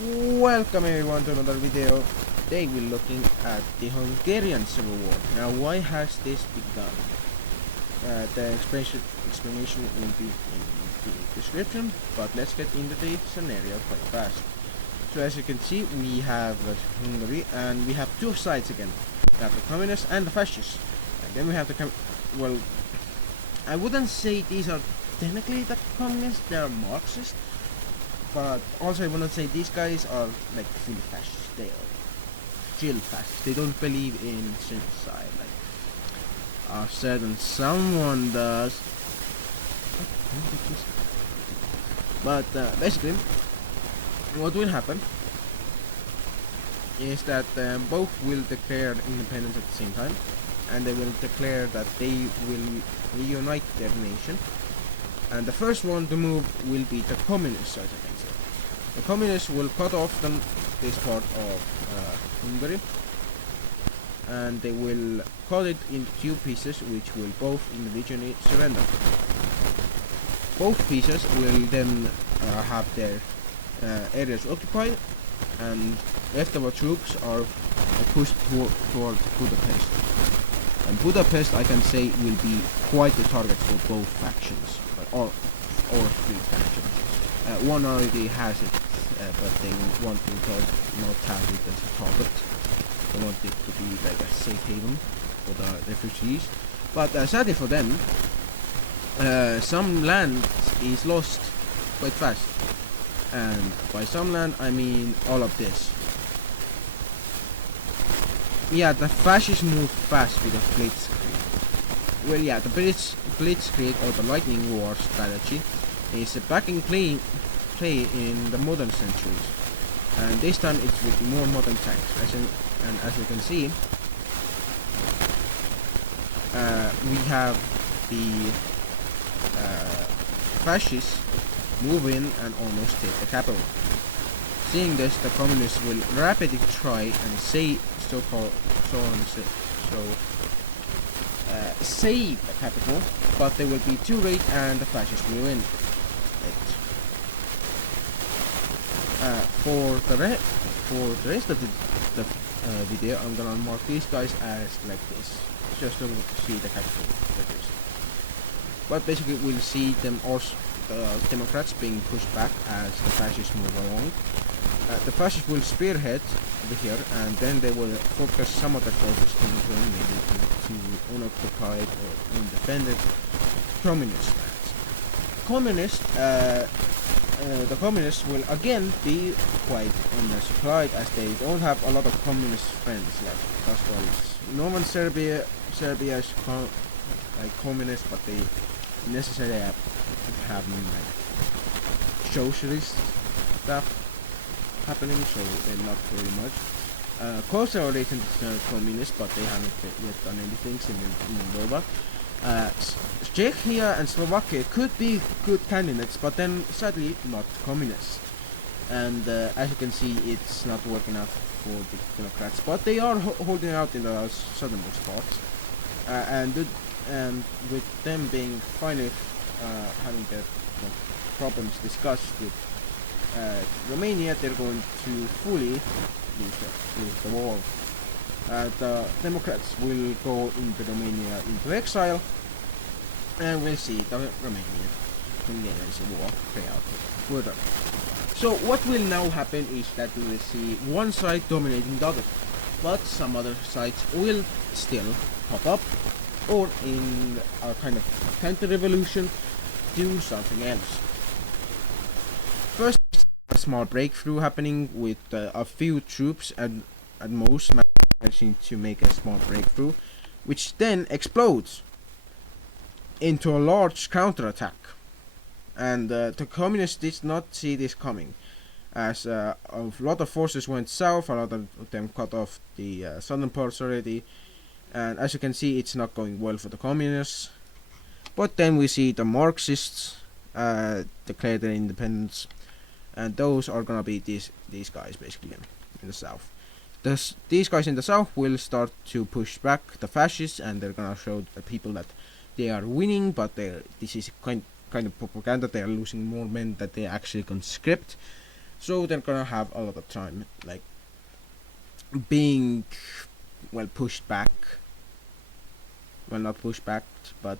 Welcome everyone to another video. Today we're looking at the Hungarian Civil War. Now, why has this begun? The explanation will be in the description, but let's get into the scenario quite fast. So as you can see, we have Hungary, and we have two sides again. We have the Communists and the Fascists. And then we have the well, I wouldn't say these are technically the Communists, they are Marxist. But also I wanna say these guys are like fully fascist. They are chill fascist. They don't believe in suicide like certain someone does. But basically, what will happen is that both will declare independence at the same time, and they will declare that they will reunite their nation. And the first one to move will be the Communist side against it. The Communists will cut off this part of Hungary, and they will cut it into two pieces, which will both individually surrender. Both pieces will then have their areas occupied, and leftover troops are pushed toward Budapest. And Budapest, I can say, will be quite a target for both factions, or three factions. One already has it, but they want to not have it as a target. They want it to be like a safe haven for the refugees. But sadly for them, some land is lost quite fast. And by some land, I mean all of this. Yeah, the fascists move fast with the blitzkrieg. Well, yeah, the blitzkrieg or the lightning war strategy is a backing play in the modern centuries, and this time it's with more modern tanks. As you can see, we have the fascists move in and almost take the capital. Seeing this, the communists will rapidly try and save the capital, but they will be too late and the fascists will win it. For the rest of the video, I'm gonna mark these guys as like this, just to see the capital figures. But basically, we'll see them also, the Democrats being pushed back as the fascists move along. The fascists will spearhead over here, and then they will focus some of their forces into unoccupied or undefended communist lands. The communists will again be quite undersupplied, as they don't have a lot of communist friends left. That's why Northern Serbia is like communist, but they necessarily have like socialist stuff happening, so they're not very much. Kosovo is communist, but they haven't yet done anything in Moldova. Czechia and Slovakia could be good candidates, but then sadly not communists. And as you can see, it's not working out for the Democrats, but they are holding out in the southernmost parts. And with them being finally having the problems discussed with Romania, they're going to fully lose the war. The Democrats will go into Romania into exile, and we'll see the Romanian Civil War play out further. So what will now happen is that we will see one side dominating the other, but some other sides will still pop up, or in a kind of counter-revolution, do something else. First, a small breakthrough happening with a few troops at most managing to make a small breakthrough, which then explodes into a large counterattack. And the communists did not see this coming, as a lot of forces went south, a lot of them cut off the southern parts already, and as you can see, it's not going well for the communists. But then we see the Marxists declare their independence, and those are gonna be these guys basically in the south. These guys in the south will start to push back the fascists, and they're gonna show the people that they are winning, but this is kind of propaganda. They are losing more men that they actually conscript, so they're gonna have a lot of time, like being pushed back. Well, not pushed back, but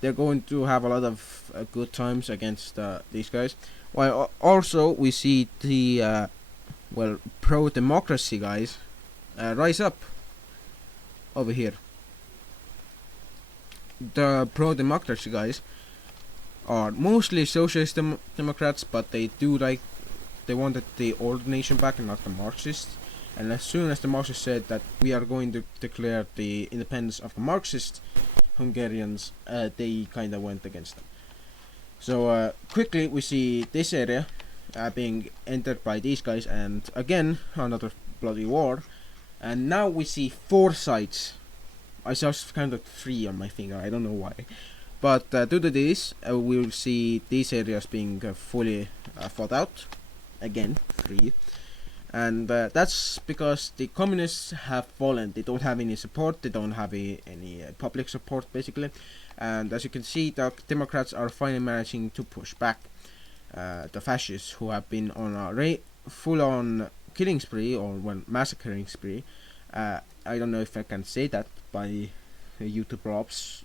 they're going to have a lot of good times against these guys. While also we see the pro-democracy guys rise up over here. The pro-democracy guys are mostly socialist democrats, but they wanted the old nation back and not the Marxists. And as soon as the Marxists said that we are going to declare the independence of the Marxist Hungarians, they kind of went against them. So quickly we see this area being entered by these guys, and again another bloody war. And now we see 4 sides. I just counted 3 on my finger, I don't know why. But due to this, we'll see these areas being fully fought out. Again, 3. And that's because the communists have fallen. They don't have any support, they don't have any public support basically. And as you can see, the Democrats are finally managing to push back the fascists, who have been on a full-on killing spree, or massacring spree. I don't know if I can say that by YouTube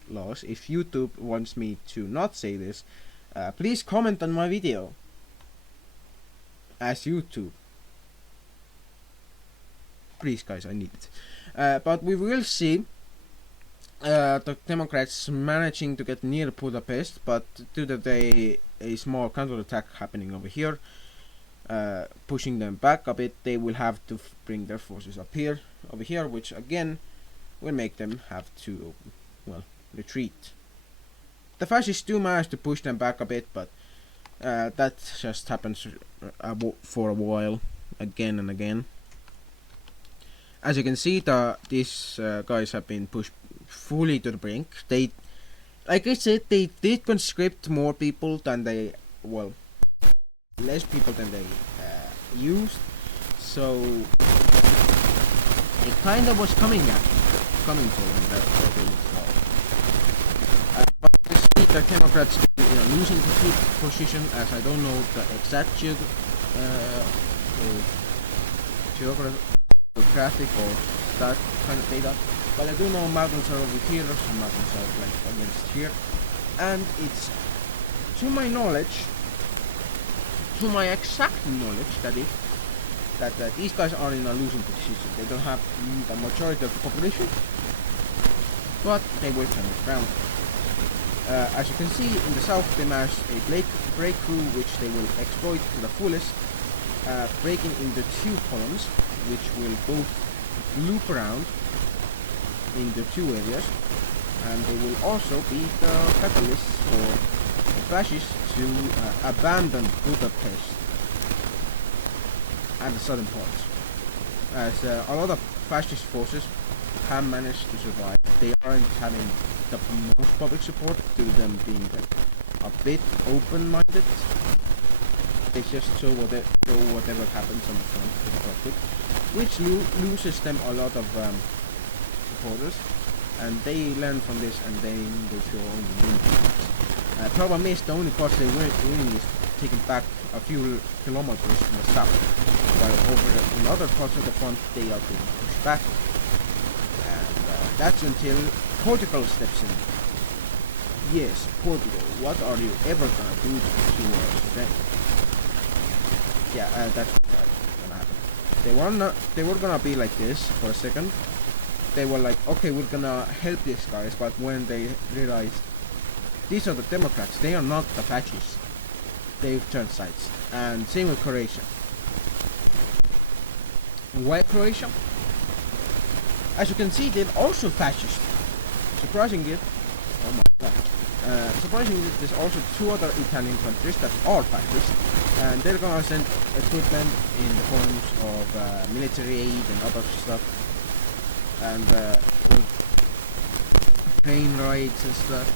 laws. If YouTube wants me to not say this, please comment on my video. As YouTube. Please guys, I need it. But we will see the Democrats managing to get near Budapest, but due to a small counterattack happening over here, pushing them back a bit, they will have to bring their forces up here, over here, which again will make them have to, retreat. The fascists do manage to push them back a bit, but that just happens for a while, again and again. As you can see, these guys have been pushed fully to the brink. They, like I said, they did conscript more people than they, less people than they used. So it kind of was coming to them that they would but you see the Democrats losing the position, as I don't know the exact geographic or that kind of data, but I do know mountains are over here, some mountains are against here, and it's, to my knowledge, to my exact knowledge, that these guys are in a losing position. They don't have the majority of the population, but they will turn it around. As you can see, in the south they managed a breakthrough which they will exploit to the fullest, breaking into 2 columns, which will both loop around in the 2 areas, and they will also be the catalysts for the fascists to abandon Budapest and the southern parts. As a lot of fascist forces have managed to survive, they aren't having the most public support due to them being a bit open-minded. They just show whatever happens on the front of the conflict, which loses them a lot of supporters, and they learn from this and then they show only winning. Problem is, the only part they winning is taking back a few kilometers to the south, while in other parts of the front they are being pushed back. And that's until Portugal steps in. Yes, Portugal, what are you ever gonna do to us then? Yeah, that's gonna happen. They were gonna be like this for a second. They were like, okay, we're gonna help these guys, but when they realized these are the Democrats, they are not the fascists, they've turned sides. And same with Croatia. Why Croatia? As you can see, they're also fascist. Surprisingly, oh my god. Surprisingly, there's also 2 other Italian countries that are fascist, and they're gonna send equipment in the forms of military aid and other stuff, and plane rides and stuff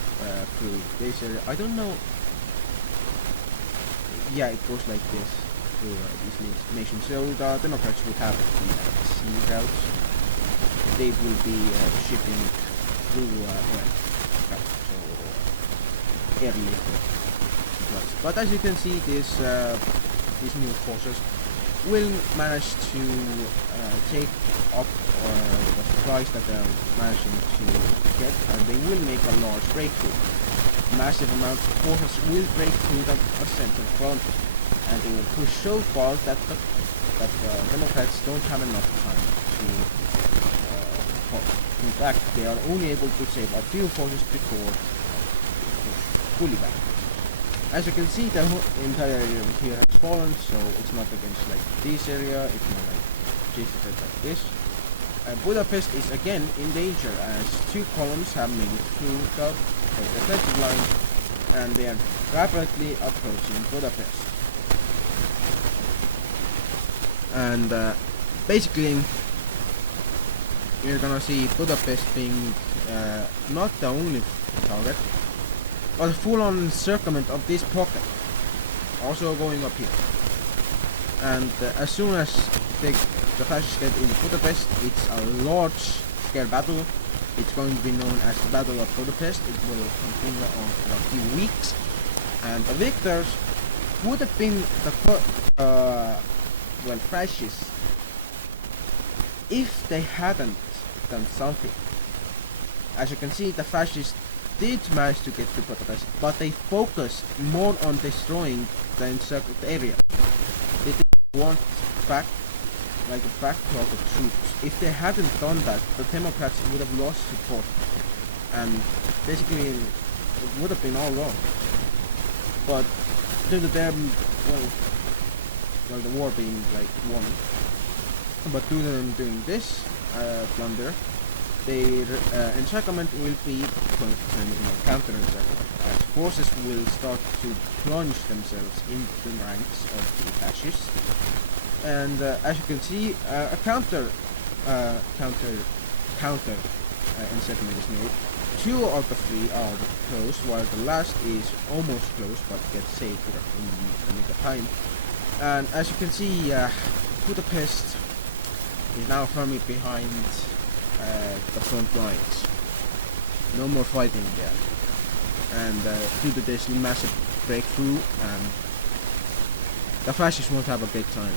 through this area. I don't know. Yeah, it goes like this through these nations. So the Democrats will have the sea routes. They will be shipping through airlift. But as you can see, this these new forces will manage to take up the supplies that they are managing to get, and they will make a large breakthrough. Massive amounts of forces will break through the central front, and they will push so far that the Democrats don't have enough time to in fact, they are only able to save a few forces before push fully back. As you can see, the entire area here has fallen, so it's not against like this area, it's more like shifted like this. Budapest is again in danger as two columns have made it through the defensive line, and they are rapidly approaching Budapest. And basically, you're gonna see Budapest being not the only target, but a full-on encirclement of this pocket, also going up here. And as soon as the fascists get in Budapest, it's a large-scale battle. It's going to be known as the Battle of Budapest. It will continue on for a few weeks, and the victors would have been the fascists if they hadn't done something. As you can see, the fascists did manage to get to Budapest, but they focused more on destroying the encircled area. They didn't want a backlog of troops. If they hadn't done that, the Democrats would have lost support, and basically it would have been all wrong. But due to them, the war being like won, but due to them doing this blunder, their encirclement will be counter-encirclement, as forces will start to plunge themselves into the ranks of the fascists. And as you can see, a counter encirclement is made. 2 out of 3 are closed, while the last is almost closed but gets saved in the nick of time. And as you can see, Budapest is now firmly behind the front lines. No more fighting there. And due to this massive breakthrough, the fascists won't have a great time.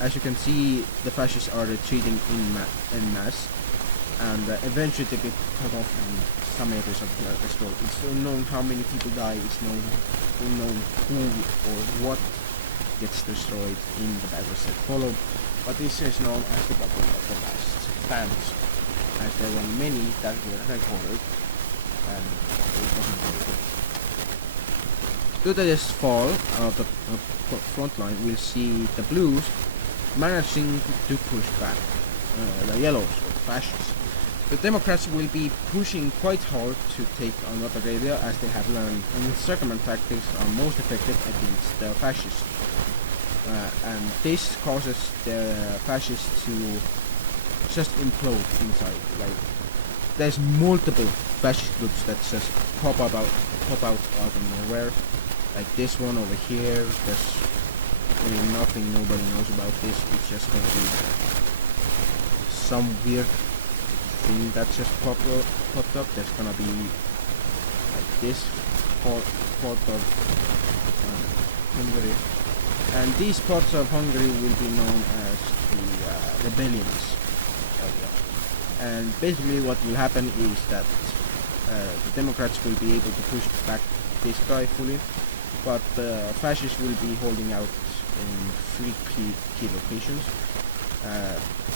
As you can see, the fascists are retreating en masse, and eventually they get cut off and some areas of destroyed. It's unknown how many people die, it's unknown who or what gets destroyed in the battles that follow, but this is known as the Battle of the Last Stands, as there were many that were recorded, and it wasn't very good. Due to this fall of the front line, we'll see the blues managing to push back the yellows, or the fascists. The Democrats will be pushing quite hard to take another area, as they have learned encirclement tactics are most effective against the fascists. And this causes the fascists to just implode inside. Like, there's multiple fascist groups that just pop out of nowhere. Like this one over here, there's really nothing nobody knows about this. It's just gonna be some weird thing that just popped up. There's gonna be like this part of Hungary, and these parts of Hungary will be known as the rebellions area. And basically what will happen is that the Democrats will be able to push back this guy fully, but the fascists will be holding out in 3 key locations,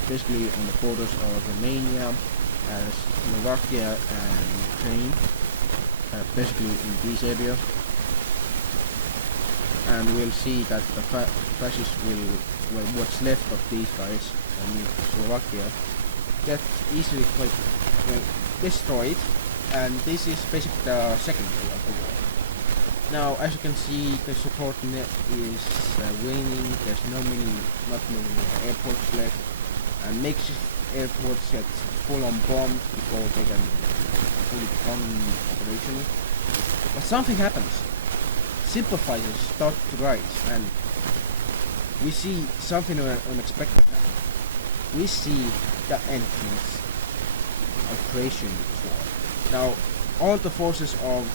basically on the borders of Romania, Slovakia and Ukraine, basically in these areas. And we'll see that the fascists will, what's left of these guys in Slovakia, get easily destroyed, and this is basically the second day of the war. Now, as you can see, the support net is waning. There's not many airports left, and makeshift airports get full-on bombed before they can fully become operational. But something happens. Sympathizers start to rise, and we see something unexpected happen. We see the entrance of Croatian war. Now, all the forces of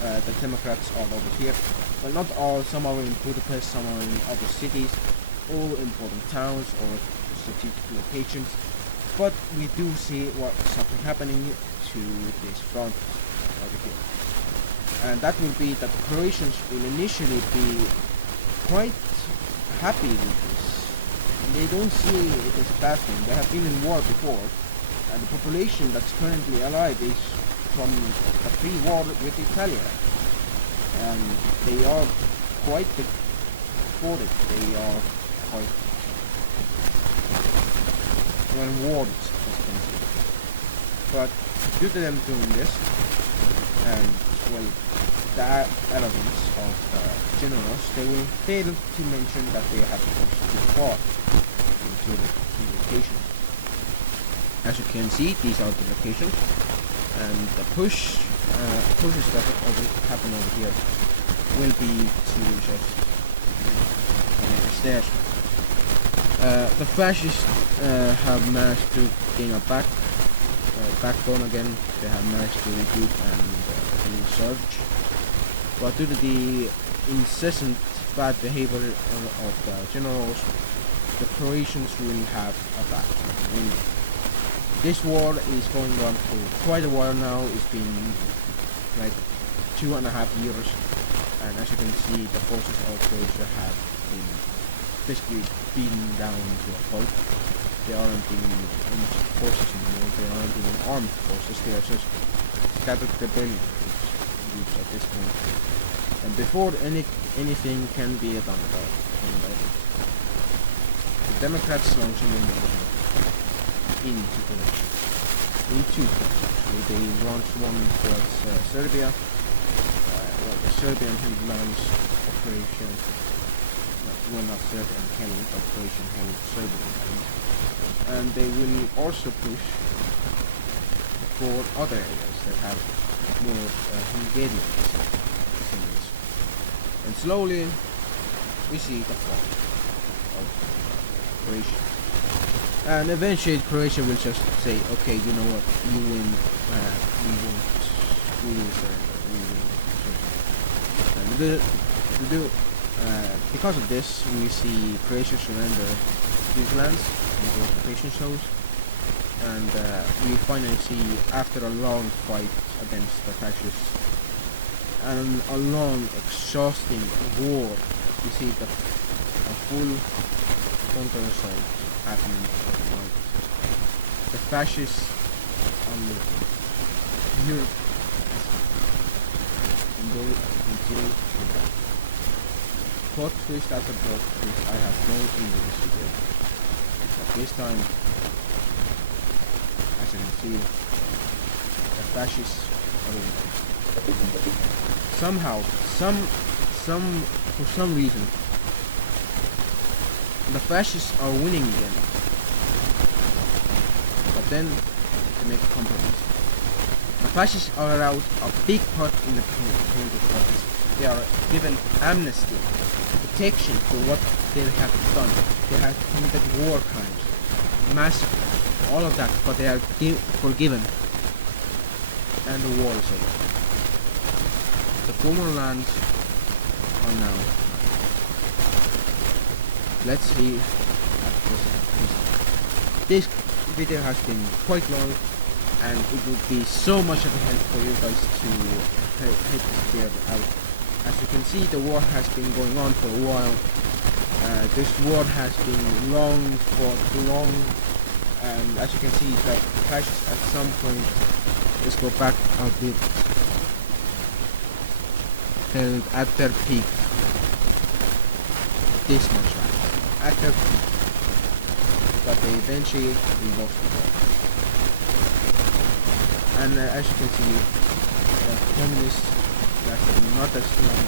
the Democrats are over here, well, not all, some are in Budapest, some are in other cities, all important towns or strategic locations, but we do see something happening to this front over here. And that will be that the Croatians will initially be quite happy with this. They don't see it as a bad thing. They have been in war before, and the population that's currently alive is from a pre-war with Italia. And they are quite deported. They are quite well warned, as you can see. But due to them doing this, and well, the arrogance of the generals, they will fail to mention that they have pushed too far into the location. As you can see, these are the locations, and the pushes that happen over here will be to just stairs. The fascists have managed to gain a backbone again. They have managed to regroup and resurge, but due to the incessant bad behavior of the generals, the Croatians will have a bad time. This war is going on for quite a while now. It's been like 2.5 years, and as you can see, the forces of Croatia have been basically beaten down to a pulp. They aren't even forces anymore. They aren't even armed forces. They are just scattered rebellion groups at this point. And before anything can be done about it, the Democrats launch an invasion into Croatia. In 2 fronts, actually. They launched one towards Serbia, the Serbian hinterlands of Croatia. Well, not Serbian held, but Croatian held Serbian held. And they will also push for other areas that have more Hungarian descendants. And slowly we see the fall of Croatia. And eventually Croatia will just say, okay, you know what, you win, we will surrender, And because of this, we see Croatia surrender these lands and the occupation zones, and we finally see, after a long fight against the fascists and a long, exhausting war, we see a full counter-assault happening. The fascists on Europe until plot twist after plot twist. I have no into this video. But this time, as you can see, the fascists are winning. Somehow, for some reason, the fascists are winning again. But then they make a compromise. The fascists are allowed a big part in the political process. They are given amnesty, protection for what they have done. They have committed war crimes, massacre, all of that, but they are forgiven, and the war is over. The former lands are now. Let's see. This video has been quite long, and it would be so much of a help for you guys to help this video out. As you can see, the war has been going on for a while. This war has been long, and as you can see, the fascists at some point, let's go back a bit, held at their peak this much time, at their peak, but they eventually lost the war. And as you can see, the communists lasted not as long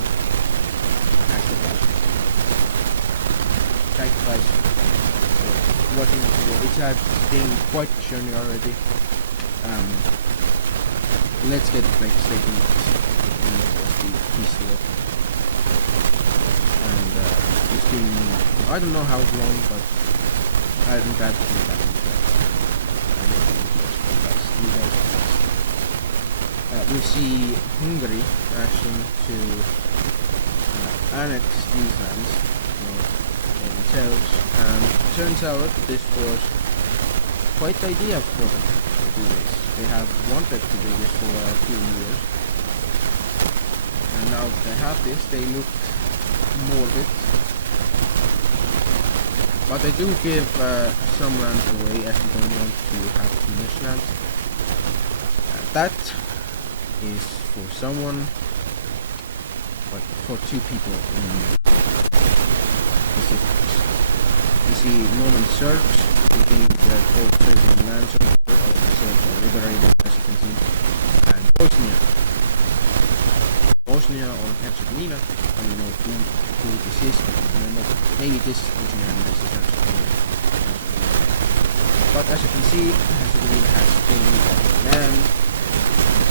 as the fascists. Sacrifice working for it has been quite a journey already. Let's get back straight into the peace war. And it's been, I don't know how long, but I haven't got to do that. We see Hungary rushing to annex these lands for themselves, and it turns out this was quite the idea for them to do this. They have wanted to do this for a few years, and now they have this, they look morbid. But they do give some land away as they don't want to have too much land. That is for someone, but for two people in specific. You see Norman Serbs taking their old Serbian lands over, or Serbs are liberated, as you can see, and Bosnia or Herzegovina. I don't know who this is, but maybe this is Bosnia and this is Herzegovina. But as you can see, Herzegovina has gained land.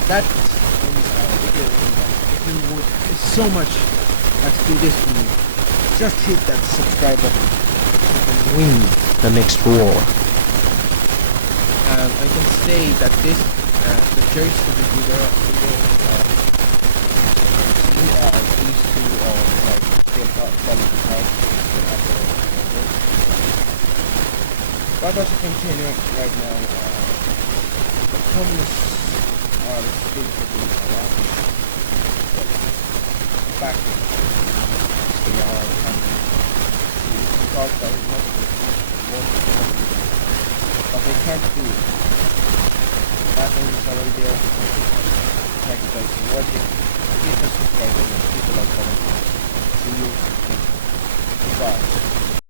That is our video. If you would so much like to do this for me, just hit that subscribe button and win the next war. I can say that this, the choice of the video, these two are like still following the house. But as you can see right now, the communists are still pretty alive. Back they are coming to start by not but they can't do it. The battle is already there. Next place is watching. Hit the subscribe button, people like that. See you. Goodbye.